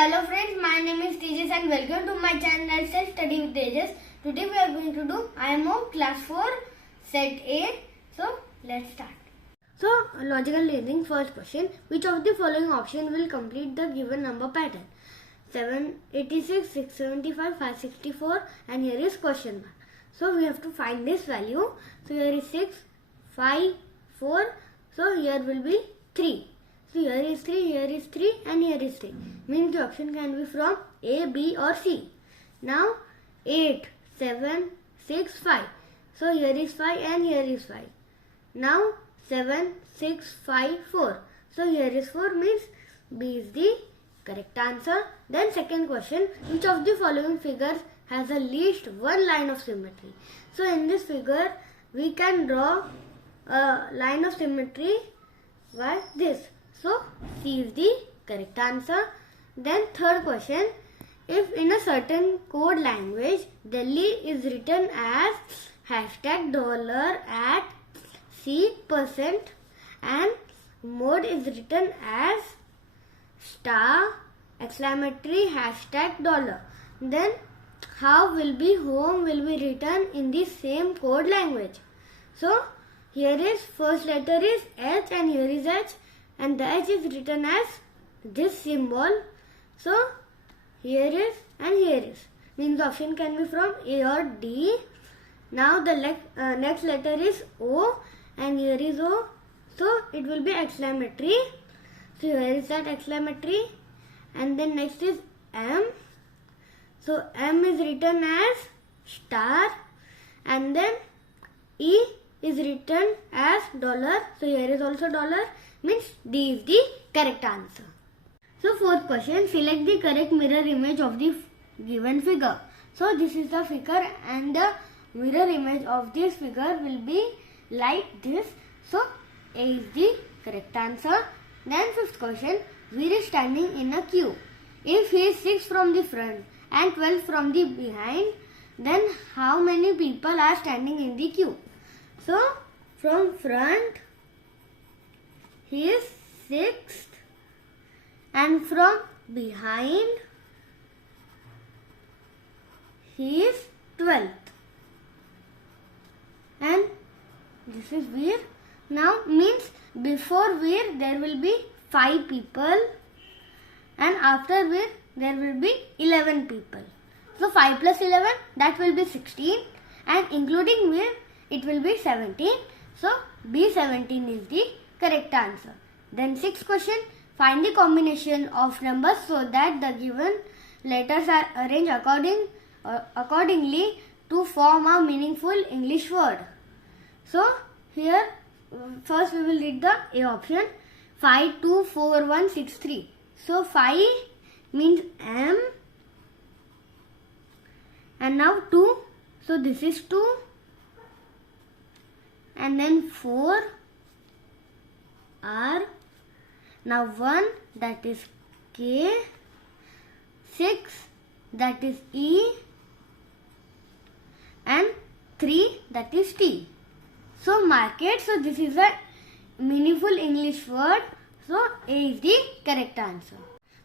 Hello friends, my name is Tejas and welcome to my channel Self Study with Tejas. Today we are going to do IMO class 4 set A. So let's start. So logical reasoning, first question. Which of the following option will complete the given number pattern? 786, 675, 564 and here is question mark. So we have to find this value. So here is 6, 5, 4. So here will be 3. So here is 3, here is 3 and here is 3. Means the option can be from A, B or C. Now 8, 7, 6, 5. So here is 5 and here is 5. Now 7, 6, 5, 4. So here is 4 means B is the correct answer. Then second question, which of the following figures has at least one line of symmetry? So in this figure we can draw a line of symmetry like this. So C is the correct answer. Then third question, if in a certain code language Delhi is written as $$ at C% and mode is written as $! Then how will be home will be written in the same code language? So here is first letter is H and here is H and the H is written as this symbol. So here is and here is. Means the option can be from A or D. Now the next letter is O and here is O. So it will be exclamatory. So here is that exclamatory. And then next is M. So M is written as star. And then E is written as $. So here is also $. Means D is the correct answer. So fourth question, select the correct mirror image of the given figure. So this is the figure and the mirror image of this figure will be like this. So A is the correct answer. Then fifth question, Veer is standing in a queue. If he is 6 from the front and 12 from the behind, then how many people are standing in the queue? So from front he is 6th and from behind he is 12th and this is Veer. Now means before Veer there will be 5 people and after Veer there will be 11 people. So 5 plus 11 that will be 16 and including Veer it will be 17. So B17 is the correct answer. Then sixth question, find the combination of numbers so that the given letters are arranged accordingly to form a meaningful English word. So here first we will read the A option, 5, 2, 4, 1, 6, 3. So 5 means M and now 2. So this is 2 and then 4 R. Now 1 that is K, 6 that is E and 3 that is T. So mark it. So this is a meaningful English word. So A is the correct answer.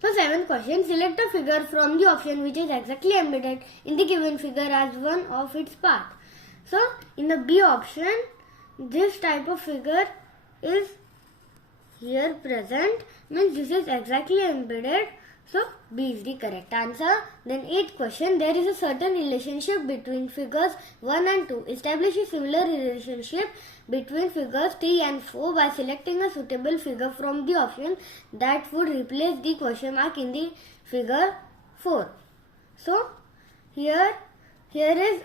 So seventh question, select a figure from the option which is exactly embedded in the given figure as one of its part. So in the B option, this type of figure is here present, means this is exactly embedded. So B is the correct answer. Then eighth question, there is a certain relationship between figures 1 and 2. Establish a similar relationship between figures 3 and 4 by selecting a suitable figure from the option that would replace the question mark in the figure 4. So here is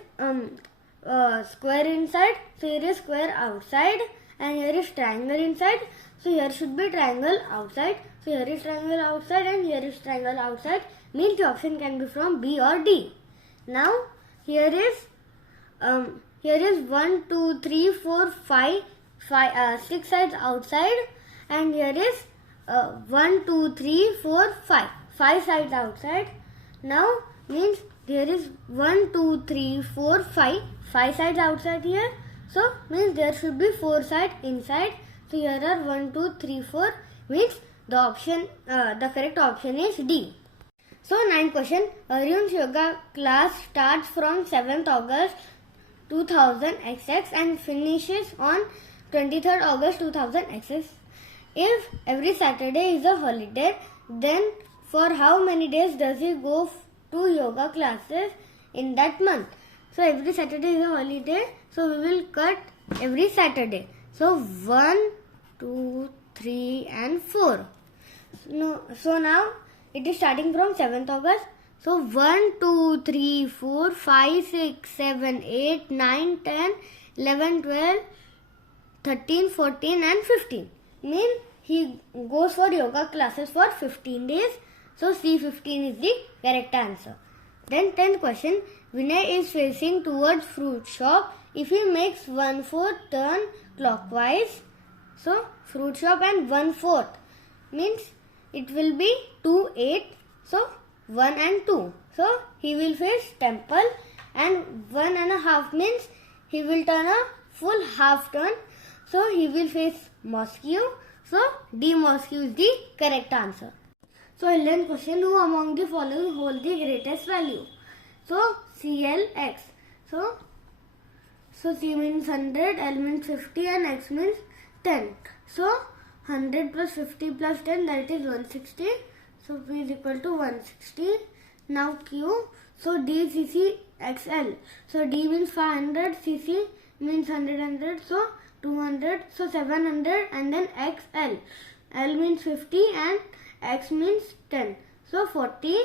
square inside, so here is square outside and here is triangle inside. So here should be triangle outside. So here is triangle outside and here is triangle outside. Means the option can be from B or D. Now here is 1, 2, 3, 4, 5, 6 sides outside and here is 1, 2, 3, 4, 5. 5 sides outside. Now means there is 1, 2, 3, 4, 5. 5 sides outside here. So means there should be 4 sides inside. So here are 1, 2, 3, 4 means the correct option is D. So 9th question. Arjun's yoga class starts from 7th August 2000 XX and finishes on 23rd August 2000 XX. If every Saturday is a holiday, then for how many days does he go to yoga classes in that month? So every Saturday is a holiday, so we will cut every Saturday. So 1, 2, 3 and 4. So now it is starting from 7th August. So 1, 2, 3, 4, 5, 6, 7, 8, 9, 10, 11, 12, 13, 14 and 15. Means he goes for yoga classes for 15 days. So C15 is the correct answer. Then 10th question. Vinay is facing towards fruit shop. If he makes 1/4 turn clockwise, so fruit shop and 1/4 means it will be 2, 8. So 1 and 2. So he will face temple, and 1.5 means he will turn a full half turn. So he will face mosque. So D mosque is the correct answer. So 11th question. Who among the following hold the greatest value? So CLX. So C means 100, L means 50 and X means 10. So 100 plus 50 plus 10, that is 160. So P is equal to 160. Now Q. So D CC XL. So D means 500, CC means 100. So 200. So 700 and then XL. L means 50 and X means 10. So 40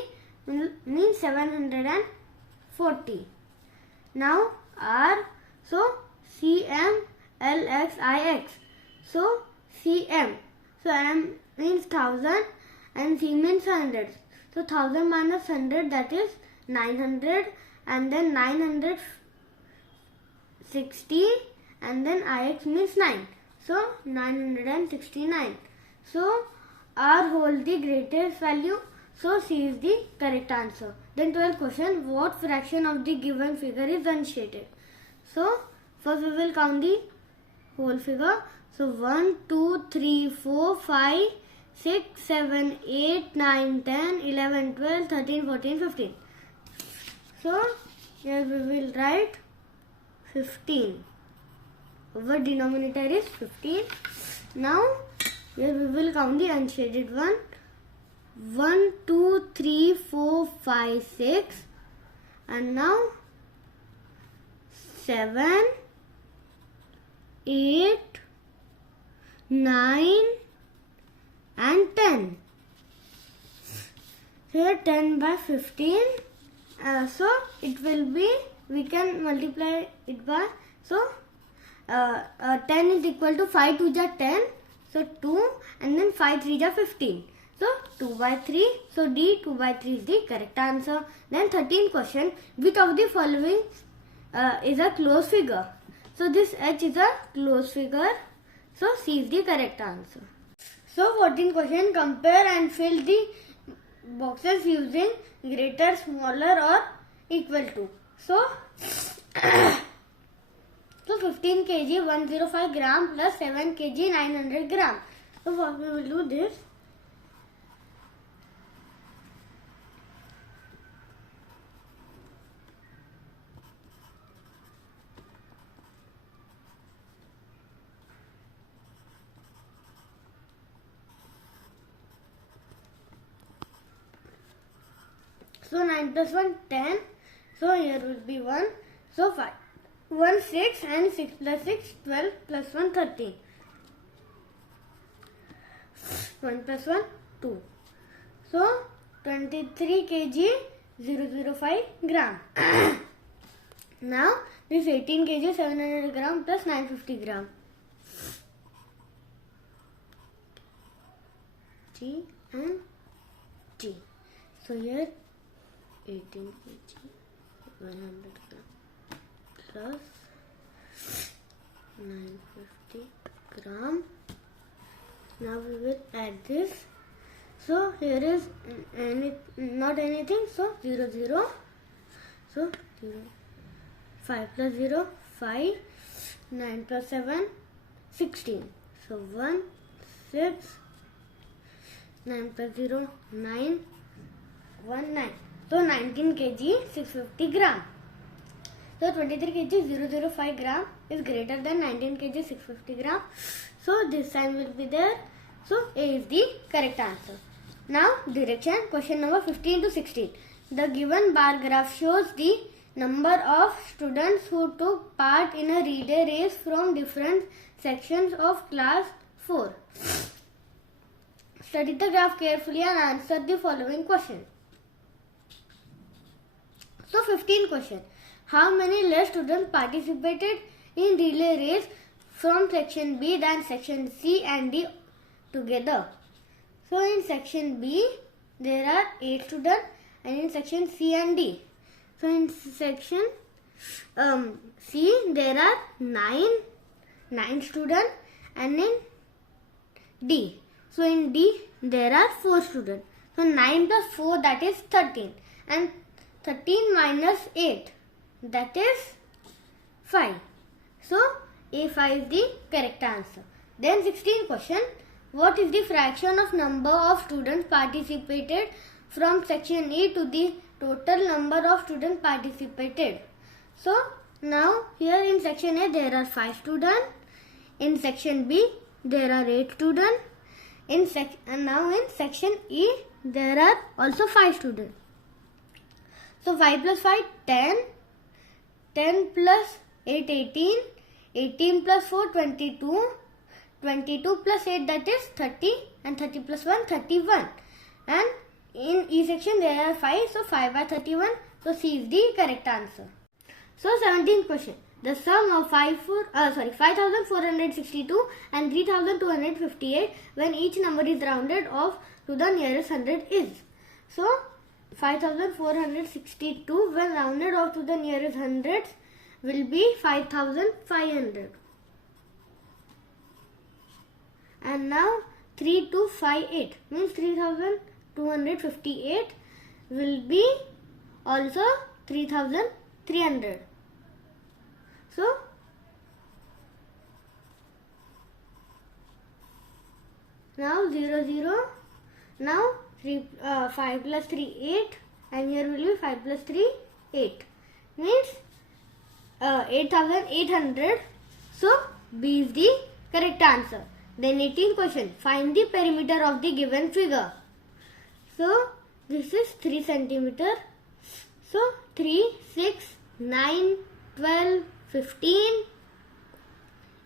means 740. Now R. So CM LXIX. So CM. So M means 1000 and C means 100. So 1000 minus 100, that is 900, and then 960 and then IX means 9. So 969. So R holds the greatest value. So C is the correct answer. Then 12th question. What fraction of the given figure is unshaded? So first we will count the whole figure. So 1, 2, 3, 4, 5, 6, 7, 8, 9, 10, 11, 12, 13, 14, 15. So here we will write 15. Our denominator is 15. Now here we will count the unshaded one. 1, 2, 3, 4, 5, 6. And now 7, 8, 9 and 10. Here 10 by 15. So it will be, we can multiply it by, so 10 is equal to 5 2 ja 10. So 2 and then 5 3 ja 15. So 2 by 3. So D 2 by 3 is the correct answer. Then 13th question. Which of the following is a closed figure? So this H is a closed figure. So C is the correct answer. So 14th question. Compare and fill the boxes using greater, smaller or equal to. So 15 kg 105 gram plus 7 kg 900 gram. So what we will do this. So 9 plus 1 10. So here will be 1. So 5. 1 6 and 6 plus 6 12 plus 1 13. 1 plus 1 2. So 23 kg 005 gram. Now this 18 kg 700 gram plus 950 gram. G and G. So here 18 kg 100 gram plus 950 gram. Now we will add this. So here is not anything. So 0 0. So 0. 5 plus 0 5. 9 plus 7 16. So 1 6. 9 plus 0 9. 19. So 19 kg 650 gram. So 23 kg 005 gram is greater than 19 kg 650 gram. So this sign will be there. So A is the correct answer. Now direction, question number 15 to 16. The given bar graph shows the number of students who took part in a relay race from different sections of class 4. Study the graph carefully and answer the following question. So 15 question. How many less students participated in relay race from section B than section C and D together? So in section B there are 8 students and in section C and D. So in section C there are 9 students and in D. So in D there are 4 students. So 9 plus 4 that is 13 and 13 minus 8 that is 5. So A5 is the correct answer. Then 16 question. What is the fraction of number of students participated from section A to the total number of students participated? So now here in section A there are 5 students. In section B there are 8 students. And now in section E there are also 5 students. So 5 plus 5 10. 10 plus 8 18. 18 plus 4 22. 22 plus 8 that is 30 and 30 plus 1 31. And in E section there are 5, so 5 by 31. So C is the correct answer. So 17th question. The sum of 5462 and 3258 when each number is rounded off to the nearest hundred is. So 5462 when rounded off to the nearest hundreds will be 5500. And now 3258 means 3258 will be also 3300. So now 0 now 5 plus 3 8 and here will be 5 plus 3 8 means 8800. So B is the correct answer. Then 18th question. Find the perimeter of the given figure. So this is 3 centimeter. So 3, 6, 9, 12, 15,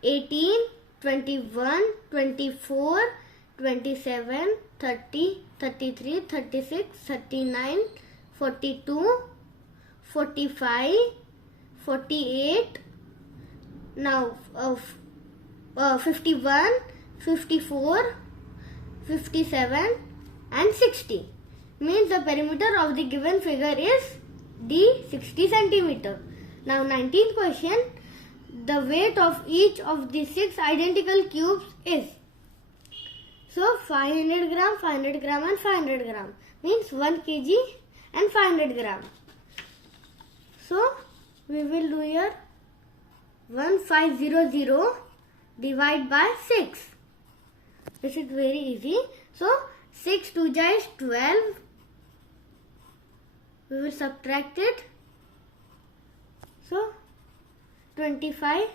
18, 21, 24, 27, 30, 33, 36, 39, 42, 45, 48, now 51, 54, 57 and 60. Means the perimeter of the given figure is the 60 centimeter. Now 19th question. The weight of each of the 6 identical cubes is. So 500 gram, 500 gram and 500 gram. Means 1 kg and 500 gram. So we will do here 1500 divide by 6. This is very easy. So 6 2 is 12. We will subtract it. So 25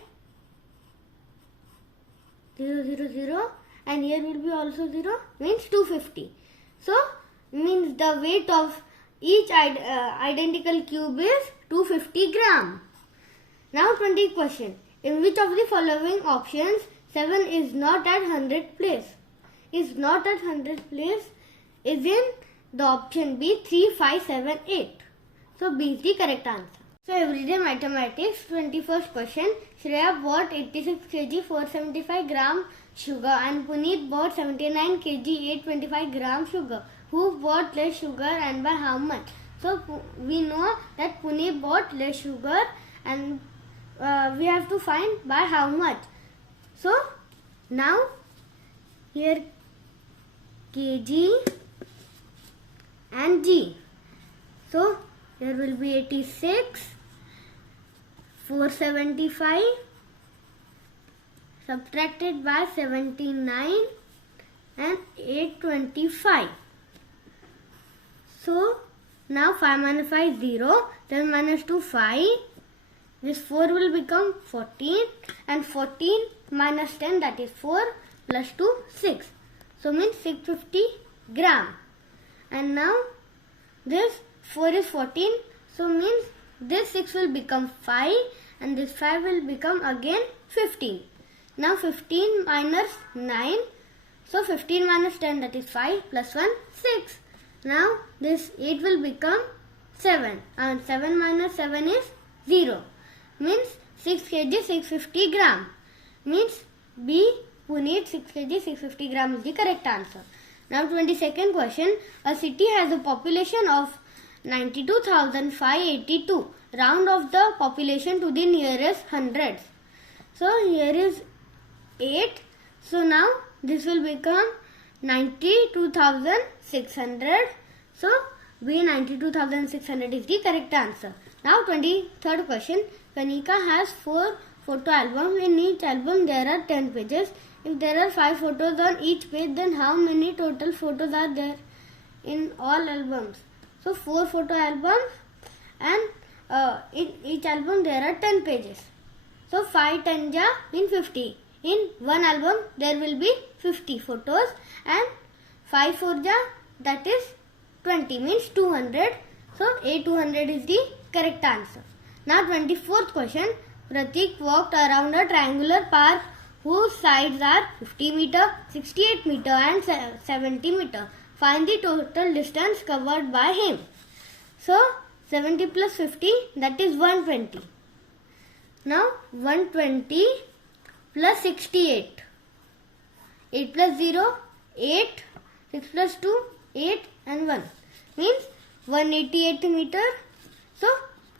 000 and here will be also 0 means 250. So means the weight of each identical cube is 250 gram. Now 20th question. In which of the following options 7 is not at 100 place? Is not at 100 place is in the option B 3, 5, 7, 8. So B is the correct answer. So everyday mathematics 21st question. Shreya bought 86 kg 475 gram sugar and Puneet bought 79 kg 825 gram sugar. Who bought less sugar and by how much? So we know that Puneet bought less sugar and we have to find by how much. So now here kg and g. So there will be 86 475 subtracted by 79 and 825. So Now 5 minus 5 is 0. 7 minus 2 5. This 4 will become 14. And 14 minus 10, that is 4, plus 2 6. So means 650 gram. And now this 4 is 14. So means this 6 will become 5. And this 5 will become again 15. Now 15 minus 9. So 15 minus 10, that is 5, plus 1 6. Now this 8 will become 7. And 7 minus 7 is 0. Means 6 kg 650 gram. Means B, Puneet, 6 kg 650 gram is the correct answer. Now 22nd question. A city has a population of 92,582. Round off the population to the nearest hundreds. So here is 8. So now this will become 92,600. So B, 92,600 is the correct answer. Now 23rd question. Kanika has 4 photo albums. In each album there are 10 pages. If there are 5 photos on each page, then how many total photos are there in all albums? So 4 photo albums, and in each album there are 10 pages. So 5 10 ja mean 50. In one album there will be 50 photos, and 5 4 ja, that is 20, means 200. So A, 200 is the correct answer. Now 24th question. Pratik walked around a triangular park whose sides are 50 meter, 68 meter and 70 meter. Find the total distance covered by him. So 70 plus 50, that is 120. Now 120 plus 68. 8 plus 0, 8. 6 plus 2, 8 and 1. Means 188 meter. So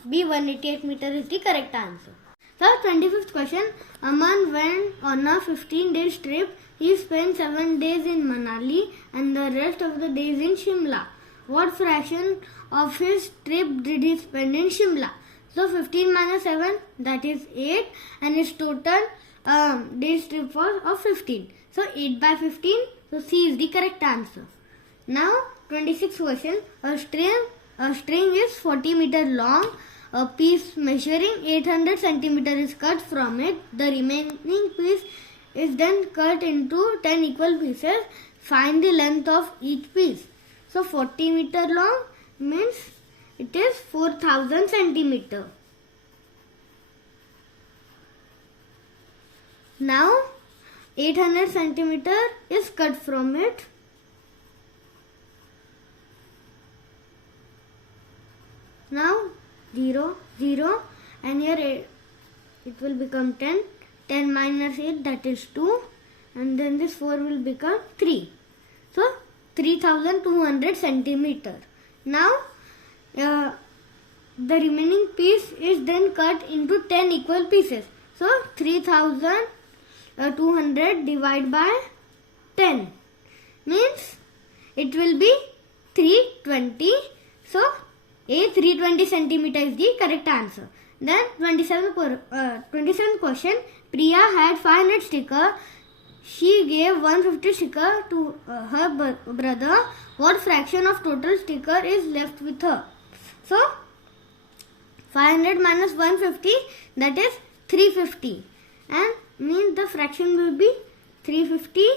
B, 188 meter is the correct answer. So 25th question. Aman went on a 15-day trip. He spent 7 days in Manali and the rest of the days in Shimla. What fraction of his trip did he spend in Shimla? So 15 minus 7, that is 8, and his total days trip was of 15. So 8 by 15. So C is the correct answer. Now 26th question. A string is 40 meter long. A piece measuring 800 centimeter is cut from it. The remaining piece is then cut into 10 equal pieces. Find the length of each piece. So 40 meter long means it is 4000 centimeter. Now 800 centimeter is cut from it. Now 0, 0, and here it will become 10. 10 minus 8, that is 2, and then this 4 will become 3. So 3200 centimeter. Now the remaining piece is then cut into 10 equal pieces. So 3200 divided by 10 means it will be 320. So A, 320 centimeter is the correct answer. Then 27th question. Priya had 500 sticker. She gave 150 sticker to her brother. What fraction of total sticker is left with her? So 500 minus 150, that is 350, and means the fraction will be 350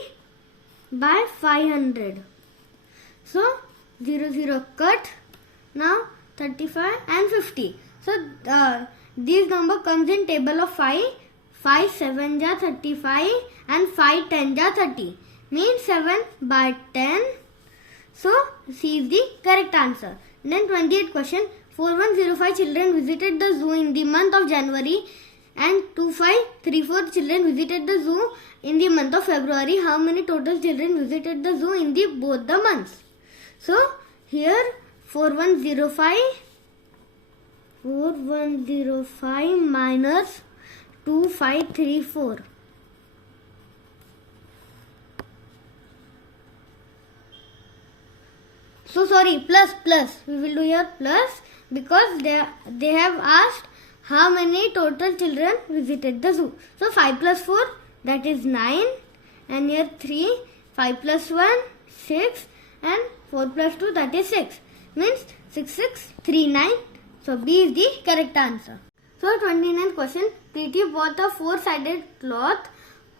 by 500. So 0 0 cut. Now 35 and 50. So this number comes in table of 5. 5 7 ja 35 and 5 10 ja 30. Means 7 by 10. So C is the correct answer. Then 28th question. 4105 children visited the zoo in the month of January and 2534 children visited the zoo in the month of February. How many total children visited the zoo in both the months? So here 4105 minus 2534. So sorry, plus. We will do here plus because they have asked how many total children visited the zoo. So 5 plus 4, that is 9, and here 3, 5 plus 1, 6, and 4 plus 2, that is 6. means 6639. So B is the correct answer. So 29th question. Preeti bought a four-sided cloth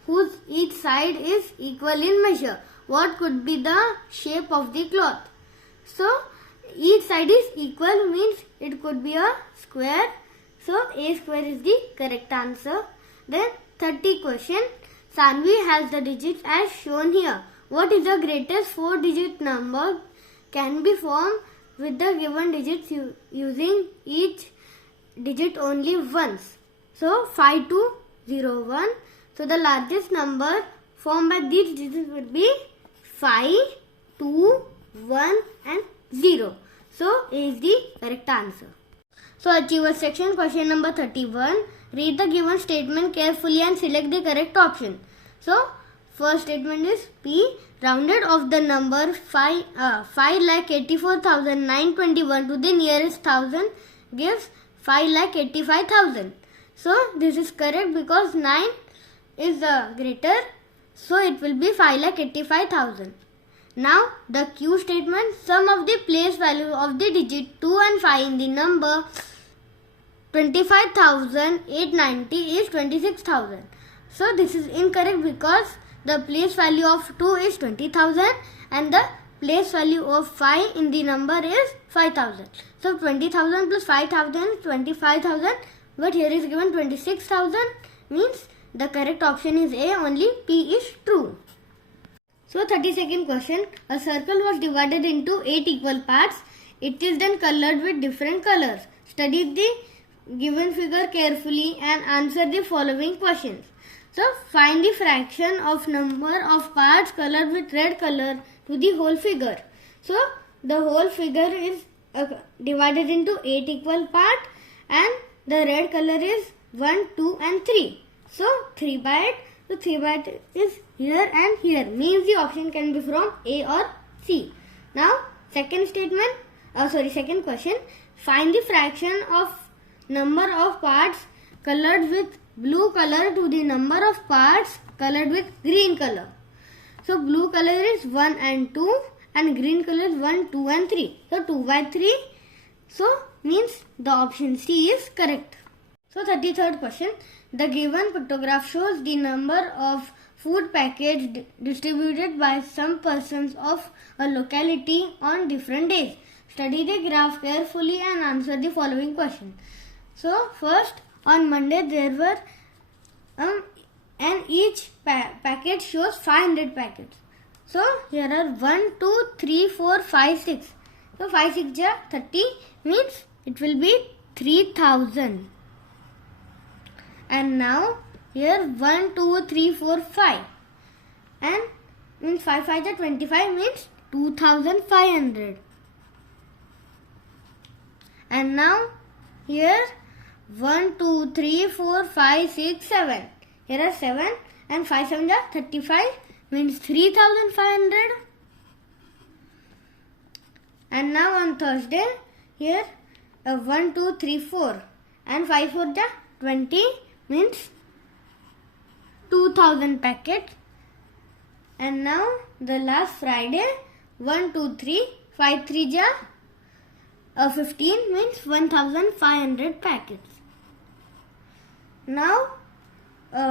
whose each side is equal in measure. What could be the shape of the cloth? So each side is equal means it could be a square. So A square is the correct answer. Then 30 question. Sanvi has the digits as shown here. What is the greatest four-digit number can be formed with the given digits using each digit only once? So 5201. So the largest number formed by these digits would be 5, 2, 1 and 0. So A is the correct answer. So Achievers section, question number 31. Read the given statement carefully and select the correct option. So first statement is P. Rounded off the number 5,84,921 to the nearest thousand gives 5,85,000. So this is correct because 9 is greater. So it will be 5,85,000. Now the Q statement, sum of the place value of the digit 2 and 5 in the number 25,890 is 26,000. So this is incorrect because the place value of 2 is 20,000 and the place value of 5 in the number is 5,000. So 20,000 plus 5,000 is 25,000, but here is given 26,000, means the correct option is A, only P is true. So 32nd question. A circle was divided into 8 equal parts. It is then colored with different colors. Study the given figure carefully and answer the following questions. So find the fraction of number of parts colored with red color to the whole figure. So the whole figure is divided into 8 equal parts and the red color is 1, 2 and 3. So 3 by 8. So 3 by 8 is here and here, means the option can be from A or C. Now second question. Find the fraction of number of parts colored with blue color to the number of parts colored with green color. So blue color is 1 and 2 and green color is 1, 2 and 3. So 2 by 3. So means the option C is correct. So 33rd question. The given photograph shows the number of food packets distributed by some persons of a locality on different days. Study the graph carefully and answer the following question. So first, on Monday there were and each packet shows 500 packets. So here are 1, 2, 3, 4, 5, 6. So 5, 6 ja 30, means it will be 3000. And now here 1, 2, 3, 4, 5. And means 5, 5 ja 25, means 2500. And now here 1, 2, 3, 4, 5, 6, 7. Here are 7 and 5, 7 ja 35, means 3500. And now on Thursday, here 1, 2, 3, 4 and 5, 4 ja 20, means 2000 packets. And now the last Friday, 1, 2, 3, 5, 3 ja 15, means 1500 packets. Now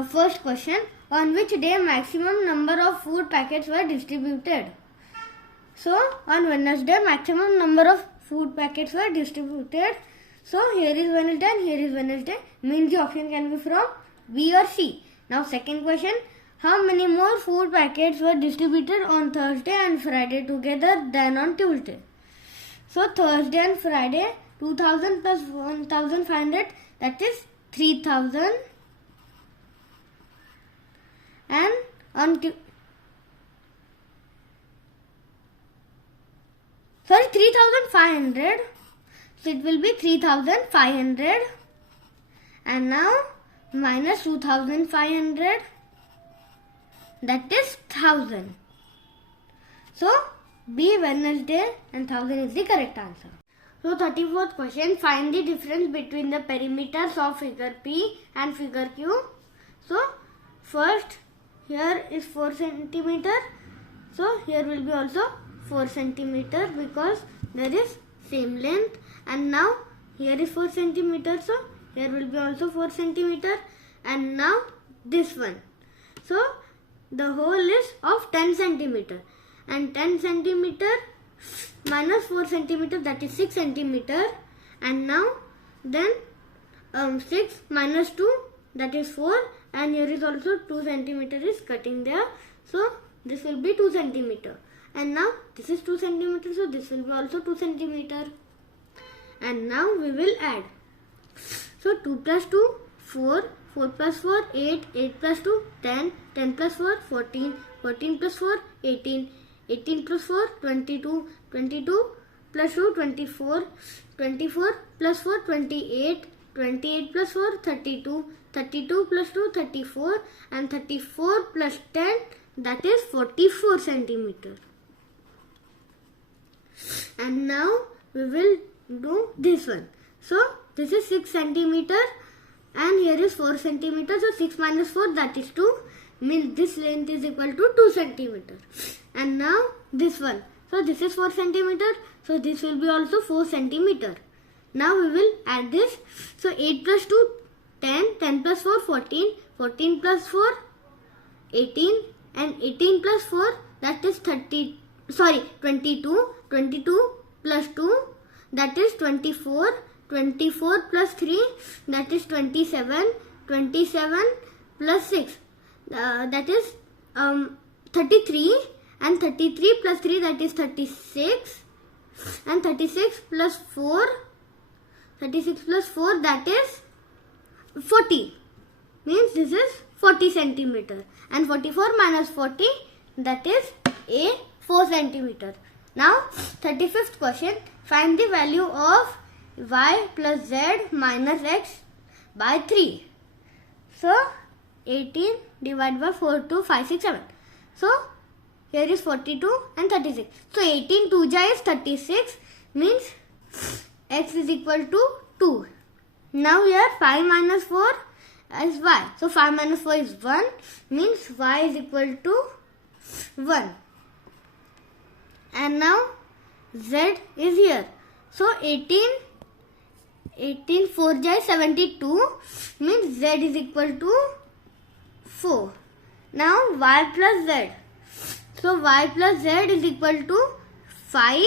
first question. On which day maximum number of food packets were distributed? So on Wednesday maximum number of food packets were distributed. So here is Wednesday and here is Wednesday, means the option can be from B or C. Now second question. How many more food packets were distributed on Thursday and Friday together than on Tuesday? So Thursday and Friday, 2000 plus 1500, that is 3000. And on 3500. So it will be 3500. And now minus 2500, that is 1000. So B, Wednesday and 1000 is the correct answer. So 34th question. Find the difference between the perimeters of figure P and figure Q. So first, here is 4 centimeter. So here will be also 4 centimeter because there is same length, and now here is 4 centimeter, so here will be also 4 centimeter, and now this one. So the hole is of 10 centimeter, and 10 centimeter minus 4 centimeter, that is 6 centimeter, and now then 6 minus 2, that is 4, and here is also 2 centimeter is cutting there, so this will be 2 centimeter, and now this is 2 centimeter, so this will be also 2 centimeter, and now we will add. So 2 plus 2, 4, 4 plus 4, 8, 8 plus 2, 10, 10 plus 4, 14, 14 plus 4, 18, 18 plus 4, 22, 22 plus 2, 24, 24 plus 4, 28, 28 plus 4, 32, 32 plus 2, 34, and 34 plus 10, that is 44 centimeter. And now we will do this one. So this is 6 centimeter, and here is 4 centimeter, so 6 minus 4, that is 2, means this length is equal to 2 centimeter. And now this one, so this is 4 centimeter, so this will be also 4 centimeter. Now we will add this. So 8 plus 2, 10, 10 plus 4, 14, 14 plus 4, 18, and 18 plus 4, that is 22, 22 plus 2, that is 24, 24 plus 3, that is 27, 27 plus 6, that is 33, and 33 plus 3, that is 36, and 36 plus 4, 36 plus 4, that is 40, means this is 40 centimeter, and 44 minus 40, that is 4 centimeter. Now 35th question, find the value of y plus z minus x by 3. So 18 divided by 4, 2, 5, 6, 7. So here is 42 and 36. So 18 2 ja is 36, means x is equal to 2. Now here 5 minus 4 is y. So 5 minus 4 is 1, means y is equal to 1. And now z is here. So 18 4 ja is 72, means z is equal to 4. Now y plus z. So y plus z is equal to 5,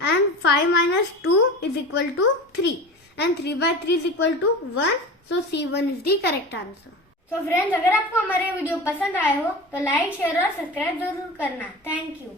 and 5 minus 2 is equal to 3, and 3 by 3 is equal to 1. So C1 is the correct answer. So friends, अगर आपको हमारे video पसंद आए हो तो like, share और subscribe जरूर करना. Thank you.